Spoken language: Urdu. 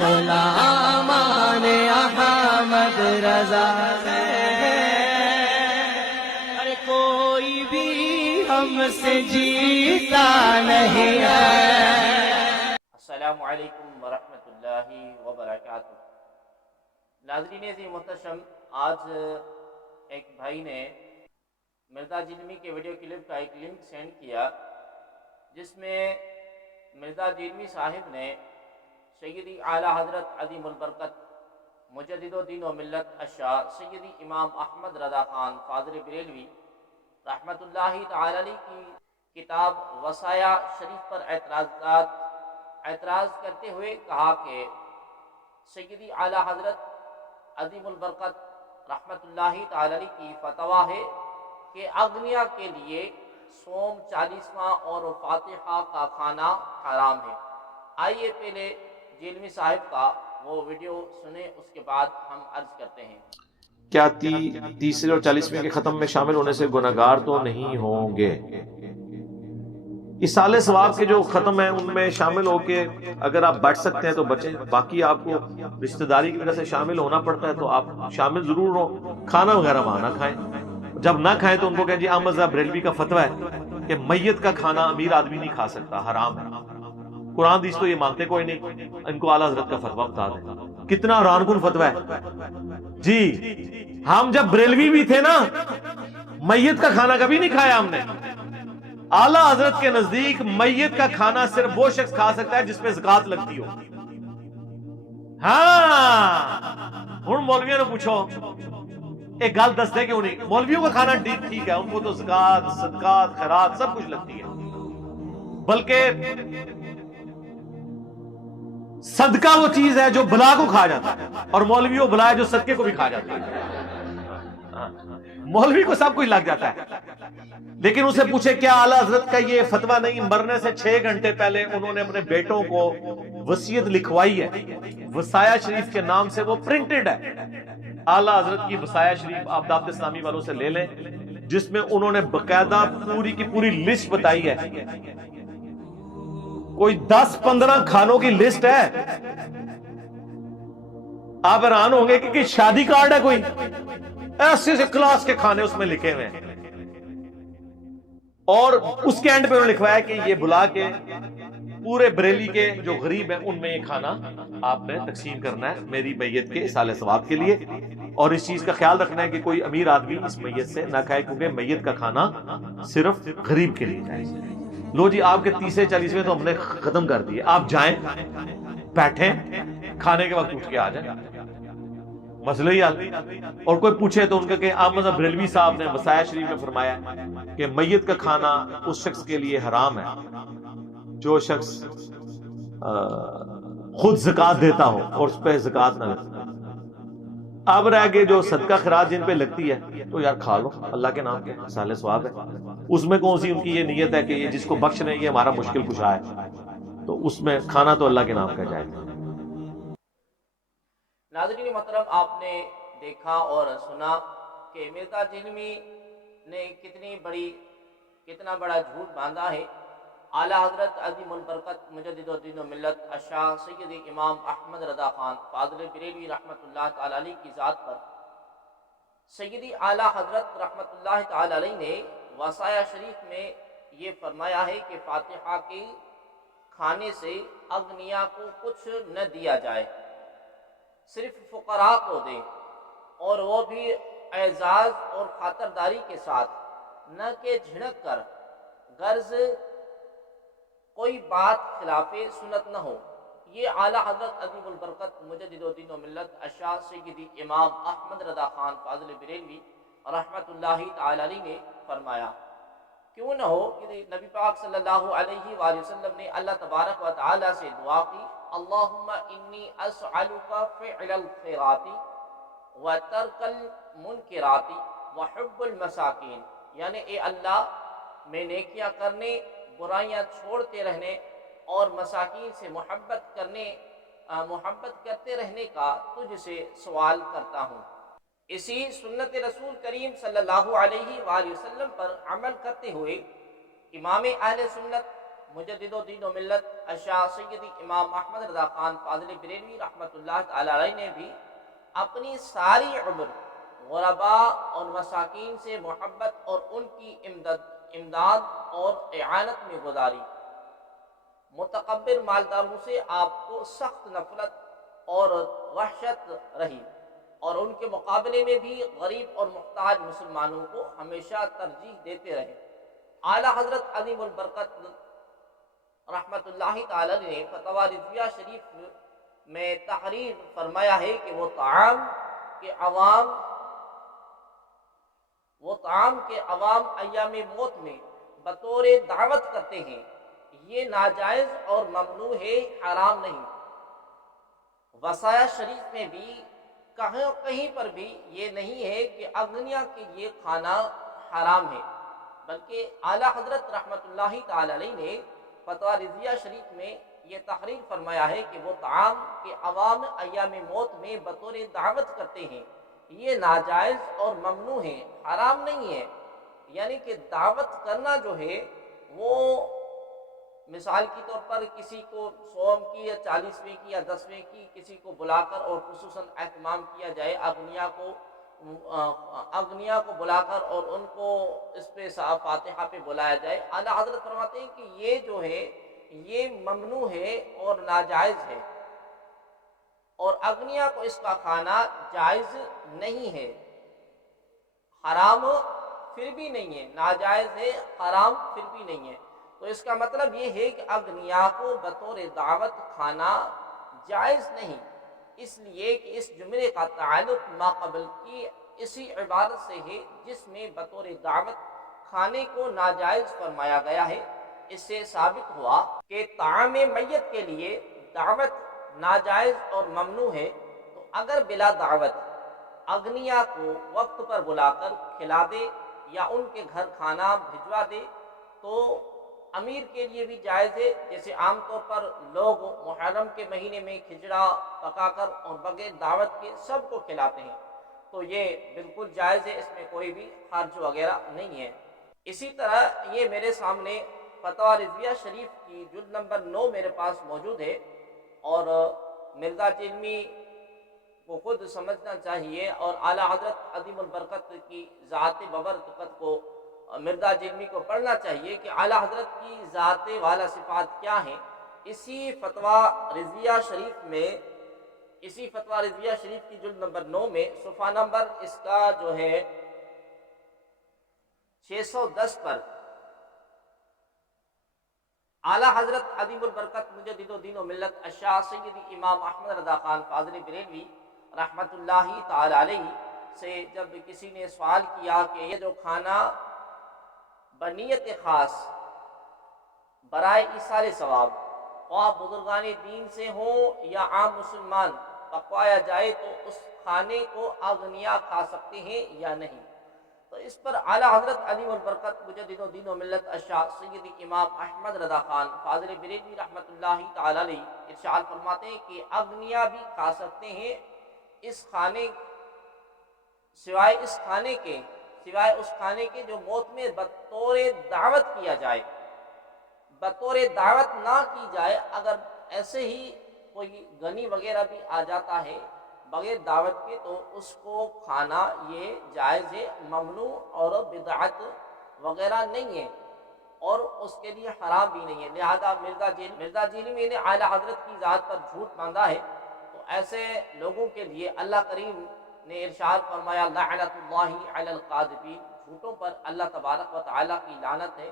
غلامان احمد رضا ہے، ارے کوئی بھی ہم سے جیتا نہیں ہے۔ السلام علیکم ورحمۃ اللہ وبرکاتہ۔ ناظرین عزیز محتشم، آج ایک بھائی نے مرزا جیلمی کے ویڈیو کلپ کا ایک لنک سینڈ کیا، جس میں مرزا جیلمی صاحب نے سیدی اعلیٰ حضرت عظیم البرکت مجدد الدین و ملت الشاہ سیدی امام احمد رضا خان فاضل بریلوی رحمۃ اللہ تعالی علیہ کی کتاب وصایا شریف پر اعتراض کرتے ہوئے کہا کہ سیدی اعلیٰ حضرت عظیم البرکت رحمۃ اللہ تعالی علیہ کی فتویٰ ہے کہ اغنیا کے لیے سوم 40واں اور فاتحہ کا کھانا حرام ہے۔ آئیے پہلے جیلمی صاحب کا وہ ویڈیو سنیں، اس کے بعد ہم عرض کرتے ہیں۔ کیا تیسرے اور 40ویں کے ختم میں شامل ہونے سے گناہگار تو نہیں ہوں گے؟ اصالِ ثواب کے جو ختم ہیں ان میں شامل ہو کے اگر آپ بچ سکتے ہیں تو بچیں، باقی آپ کو رشتہ داری کی وجہ سے شامل ہونا پڑتا ہے تو آپ شامل ضرور ہو، کھانا وغیرہ وہاں نہ کھائیں۔ جب نہ کھائیں تو ان کو کہیں جی احمد رضا بریلوی کا فتویٰ ہے کہ میت کا کھانا امیر آدمی نہیں کھا سکتا، حرام ہے۔ قرآن حدیث تو یہ مانتے کوئی نہیں، ان کو اعلیٰ حضرت کا فتویٰ بتا دیں۔ کتنا حیران کن فتویٰ ہے جی۔ ہم جب بریلوی بھی تھے نا، میت کا کھانا کبھی نہیں کھایا ہم نے۔ اعلیٰ حضرت کے نزدیک میت کا کھانا صرف وہ شخص کھا سکتا ہے جس پہ زکوٰۃ لگتی ہو۔ ہاں ہن مولویوں نے پوچھو ایک گل دس دے کیوں نہیں؟ مولویوں کا کھانا ٹھیک ہے، ان کو تو زکوٰۃ، صدقات، خیرات سب کچھ لگتی ہے، بلکہ صدقہ وہ چیز ہے جو بلا کو کھا جاتا ہے، اور مولوی وہ بلا ہے جو صدقے کو بھی کھا جاتا ہے۔ مولوی کو سب کچھ لگ جاتا ہے، لیکن اسے پوچھے کیا اعلیٰ حضرت کا یہ فتویٰ نہیں؟ مرنے سے 6 گھنٹے پہلے انہوں نے اپنے بیٹوں کو وصیت لکھوائی ہے، وصایا شریف کے نام سے، وہ پرنٹڈ ہے۔ اعلیٰ حضرت کی وصایا شریف آپ دعوت اسلامی والوں سے لے لیں، جس میں انہوں نے باقاعدہ پوری کی پوری لسٹ بتائی ہے، کوئی 10-15 کھانوں کی لسٹ ہے۔ آپ حیران ہوں گے کہ شادی کارڈ ہے کوئی، ایسے سے کلاس کے کھانے اس میں لکھے ہوئے ہیں، اور اس کے اینڈ پہ انہوں نے لکھوایا کہ یہ بلا کے پورے بریلی کے جو غریب ہیں ان میں یہ کھانا آپ نے تقسیم کرنا ہے میری میت کے اصالِ ثواب کے لیے، اور اس چیز کا خیال رکھنا ہے کہ کوئی امیر آدمی اس میت سے نہ کھائے، کیونکہ میت کا کھانا صرف غریب کے لیے جائے۔ لو جی، آپ کے تیسرے 40ویں تو ہم نے ختم کر دیے، آپ جائیں بیٹھیں، کھانے کے وقت اٹھ کے آ جائیں، مسئلہ ہی حل۔ اور کوئی پوچھے تو ان کا کہ احمد رضا بریلوی صاحب نے وصایا شریف میں فرمایا کہ میت کا کھانا اس شخص کے لیے حرام ہے جو شخص خود زکوٰۃ دیتا ہو اور اس پہ زکوٰۃ نہ لگتی۔ اب رہ گئے جو صدقہ خیرات جن پہ لگتی ہے تو یار کھا لو، اللہ کے نام کے اصالِ ثواب ہے، اس میں کون سی ان کی یہ نیت ہے کہ یہ جس کو بخش رہے ہیں یہ ہمارا مشکل کشا ہے، تو اس میں کھانا تو اللہ کے نام کا جائے۔ ناظرین محترم، آپ نے دیکھا اور سنا کہ مرزا جیلمی نے کتنا بڑا جھوٹ باندھا ہے اعلیٰ حضرت عظیم البرکت مجدد الدین و ملت الشاہ سیدی امام احمد رضا خان فاضل بریلوی رحمۃ اللہ تعالی علیہ کی ذات پر۔ سیدی اعلیٰ حضرت رحمۃ اللہ تعالی علیہ نے وصایا شریف میں یہ فرمایا ہے کہ فاتحہ کے کھانے سے اغنیا کو کچھ نہ دیا جائے، صرف فقراء کو دیں، اور وہ بھی اعزاز اور خاطرداری کے ساتھ، نہ کہ جھڑک کر، غرض کوئی بات خلاف سنت نہ ہو۔ یہ اعلیٰ حضرت عظیم البرکت مجدد الدین و ملت الشاہ سیدی امام احمد رضا خان فاضل بریلوی رحمۃ اللہ تعالی علیہ نے فرمایا۔ کیوں نہ ہو کہ نبی پاک صلی اللہ علیہ وآلہ وسلم نے اللہ تبارک و تعالی سے دعا کی، اللہم انی اسألک فعل الخیرات وترک المنکرات وحب المساکین، یعنی اے اللہ، میں نیکیاں کرنے، برائیاں چھوڑتے رہنے اور مساکین سے محبت کرتے رہنے کا تجھ سے سوال کرتا ہوں۔ اسی سنت رسول کریم صلی اللہ علیہ وآلہ وسلم پر عمل کرتے ہوئے امام اہل سنت مجدد الدین و ملت اشاع سیدی امام احمد رضا خان فاضل بریلوی رحمۃ اللہ تعالی علیہ نے بھی اپنی ساری عمر غرباء اور مساکین سے محبت اور ان کی امداد اور اعانت میں گزاری۔ متکبر مالداروں سے آپ کو سخت نفرت اور وحشت رہی، اور ان کے مقابلے میں بھی غریب اور محتاج مسلمانوں کو ہمیشہ ترجیح دیتے رہے۔ اعلیٰ حضرت عظیم البرکت رحمۃ اللہ تعالی نے فتویٰ رضویہ شریف میں تحریر فرمایا ہے کہ وہ طعام کے عوام ایام موت میں بطور دعوت کرتے ہیں، یہ ناجائز اور ممنوع ہے، حرام نہیں۔ وصایا شریف میں بھی کہیں پر بھی یہ نہیں ہے کہ اغنیا کے لیے کھانا حرام ہے، بلکہ اعلیٰ حضرت رحمۃ اللہ تعالی علیہ نے فتویٰ رضویہ شریف میں یہ تحریر فرمایا ہے کہ وہ طعام کے عوام ایام موت میں بطور دعوت کرتے ہیں، یہ ناجائز اور ممنوع ہے، حرام نہیں ہے۔ یعنی کہ دعوت کرنا جو ہے وہ مثال کے طور پر کسی کو صوم کی یا 40ویں کی یا 10ویں کی کسی کو بلا کر اور خصوصاً اہتمام کیا جائے، اغنیا کو بلا کر اور ان کو اس پہ فاتحہ پہ بلایا جائے، اعلیٰ حضرت فرماتے ہیں کہ یہ جو ہے یہ ممنوع ہے اور ناجائز ہے، اور اغنیا کو اس کا کھانا جائز نہیں ہے، حرام پھر بھی نہیں ہے، ناجائز ہے، حرام پھر بھی نہیں ہے۔ تو اس کا مطلب یہ ہے کہ اغنیا کو بطور دعوت کھانا جائز نہیں، اس لیے کہ اس جملے کا تعلق ما قبل کی اسی عبارت سے ہے جس میں بطور دعوت کھانے کو ناجائز فرمایا گیا ہے۔ اس سے ثابت ہوا کہ طعام میت کے لیے دعوت ناجائز اور ممنوع ہے، تو اگر بلا دعوت اغنیا کو وقت پر بلا کر کھلا دے یا ان کے گھر کھانا بھجوا دے تو امیر کے لیے بھی جائز ہے، جیسے عام طور پر لوگ محرم کے مہینے میں کھچڑا پکا کر اور بغیر دعوت کے سب کو کھلاتے ہیں، تو یہ بالکل جائز ہے، اس میں کوئی بھی حرج وغیرہ نہیں ہے۔ اسی طرح یہ میرے سامنے فتویٰ رضویہ شریف کی جلد نمبر 9 میرے پاس موجود ہے، اور مرزا چلمی کو خود سمجھنا چاہیے اور اعلیٰ حضرت عظیم البرکت کی ذات ببرکت کو مرزا جلمی کو پڑھنا چاہیے کہ اعلیٰ حضرت کی ذات والا صفات کیا ہیں۔ اسی فتویٰ رضویہ شریف کی جلد نمبر 9 میں صفحہ نمبر اس کا جو ہے 610 پر اعلیٰ حضرت عظیم البرکت مجدد الدین و ملت اشاع سیدی امام احمد رضا خان فاضل بریلوی رحمۃ اللہ تعالی علیہ سے جب کسی نے سوال کیا کہ یہ جو کھانا بنیت خاص برائے ایصال ثواب خواہ بزرگان دین سے ہوں یا عام مسلمان پکوایا جائے تو اس کھانے کو اغنیا کھا سکتے ہیں یا نہیں، تو اس پر اعلیٰ حضرت عظیم البرکت مجدد الدین و ملت اشاع سیدی امام احمد رضا خان فاضل بریلوی رحمۃ اللہ تعالی علیہ ارشاد فرماتے ہیں کہ اغنیا بھی کھا سکتے ہیں اس کھانے سوائے اس کھانے کے جو موت میں بطور دعوت کیا جائے، بطور دعوت نہ کی جائے، اگر ایسے ہی کوئی غنی وغیرہ بھی آ جاتا ہے بغیر دعوت کے تو اس کو کھانا یہ جائز ہے، ممنوع اور بدعت وغیرہ نہیں ہے، اور اس کے لیے حرام بھی نہیں ہے۔ لہذا مرزا جیلمی نے اعلیٰ حضرت کی ذات پر جھوٹ باندھا ہے، تو ایسے لوگوں کے لیے اللہ کریم نے ارشاد فرمایا لعنت اللہ علی القاذبین، جھوٹوں پر اللہ تبارک و تعالیٰ کی لعنت ہے۔